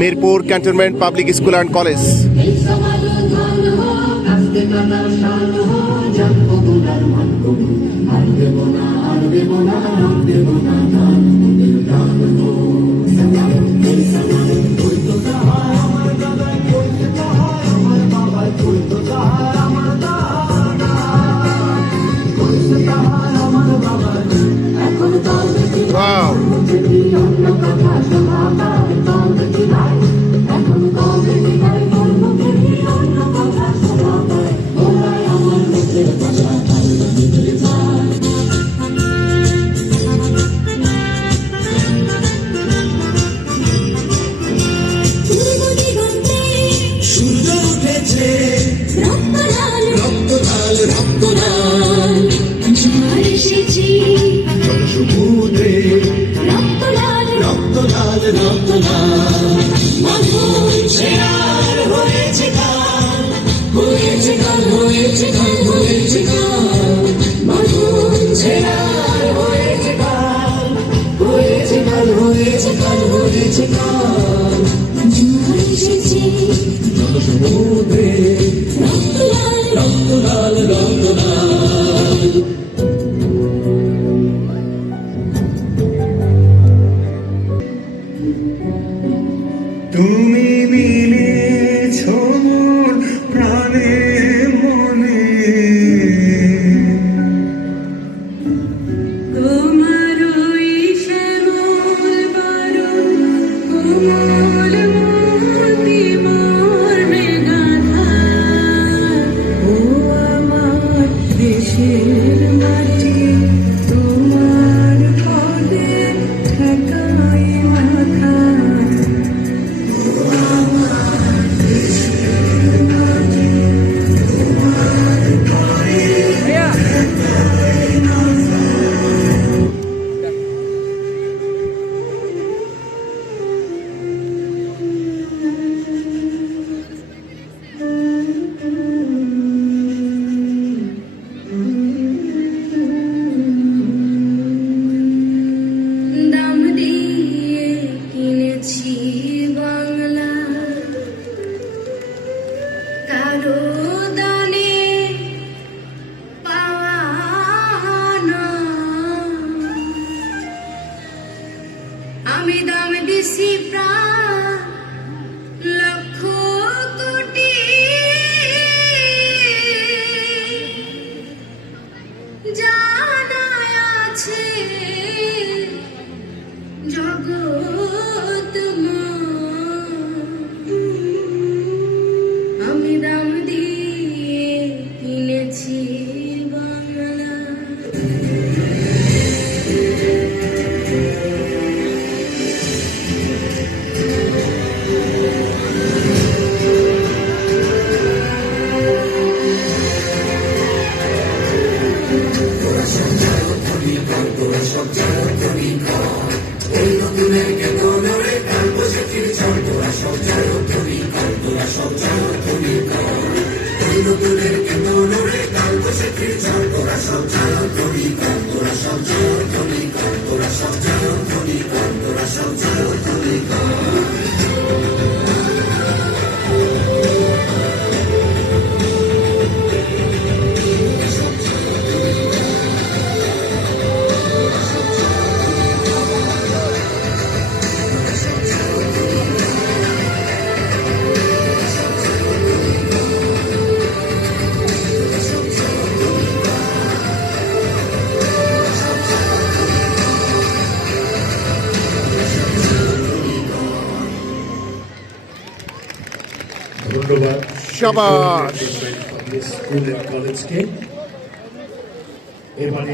Mirpur cantonment public school and college. সমুদ্রে রক্ত লাল রক্ত লাল রক্ত লাল হয়েছে গান হয়েছে গান হয়েছে গান হয়েছে গান হয়েছে গান হয়েছে গান হয়েছে গান হয়েছে গান হয়েছে গান হয়েছে গান সমুদ্রে রক্ত লাল রক্ত লাল রক্ত লাল। তুমি মিলেছ মোর প্রাণে মনে, তোমার ওই শ্যামল বরণ কোমল মতি মর্মে গাথা, ও আমার দেশের মাটি তোমার পদে ঠেকাই মাথা। দাম দিয়ে কিনেছি বাংলা, কারো দানে পাওয়া আমি দাম দিছি প্রায় লক্ষ কোটি, জানা আছে জগৎ আমি দাম দিয়ে কিনেছি বাংলা। ধন্যবাদ শাবাশ। স্কুল এন্ড কলেজকে।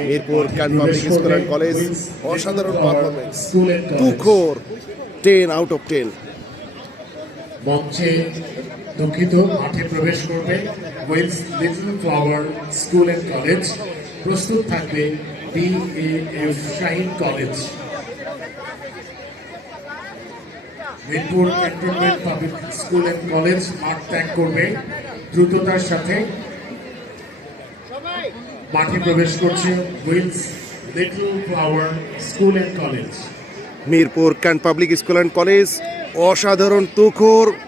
Mirpur public school and college অসাধারণ পারফরমেন্স, স্কুল এন্ড তুখোর 10 আউট অফ 10। মঞ্চে দুঃখিত, মাঠে প্রবেশ করবে Wills little flower school and college, প্রস্তুত থাকবে BAF শাহিন কলেজ। Mirpur cantonment public school and college মাঠ ত্যাগ করবে দ্রুততার সাথে। মাঠে প্রবেশ করছে Wills little flower school and college. Mirpur cantt public school and college অসাধারণ তুখোর